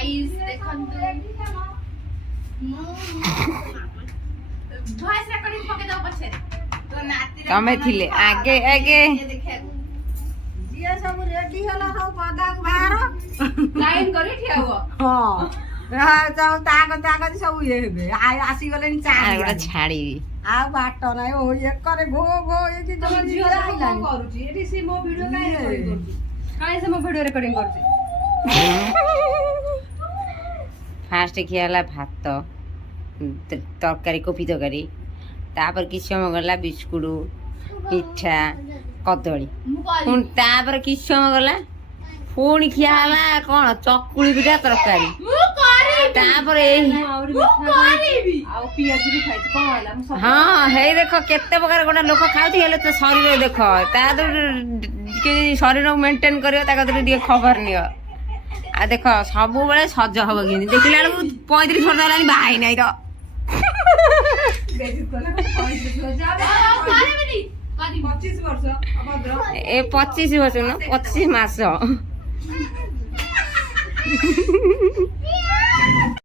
guys देखंतु voice recording पके दो पछे तो नाती तमे थिले आगे आगे जिया सब रेडी होला सब पदा को बाहर लाइन करी ठिया हो हां जाऊ ताग सब ये हेबे आसी गले नि चा गोटा छाड़ी आ बाट नाही ओ एकरे घो घो ए कि तम जम जियो जिया को आइलानी करूची एठी से मो वीडियो काहे रिकॉर्डिंग करची काहे से मो वीडियो रिकॉर्डिंग करची फास्ट खियाला भात तरकारी कोफी तरकारी तापर किछ समय गला बिस्कुट मिठा कदली पुणी तापर किछ समय गला पुणी खियाला कौन चकुली पिठा तरकारी मु करी तापर मु करीबी आ पियाज भी खाइछ कोन होला मु सब हाँ हे देख केते प्रकार गोटा लोक खाउथि हेले तो शरीर देख ता शरीर मेंटेन करियो ता कतरे ଟିକେ खबर नियो आ देख सब बेले सज हबो कि देखिला बेलू 35 वर्ष हेलानी बाहाई नाही तो बेजित कोला 35 जा करीबी कदी 25 वर्ष अभद्र ए 25 वर्ष न 25 मास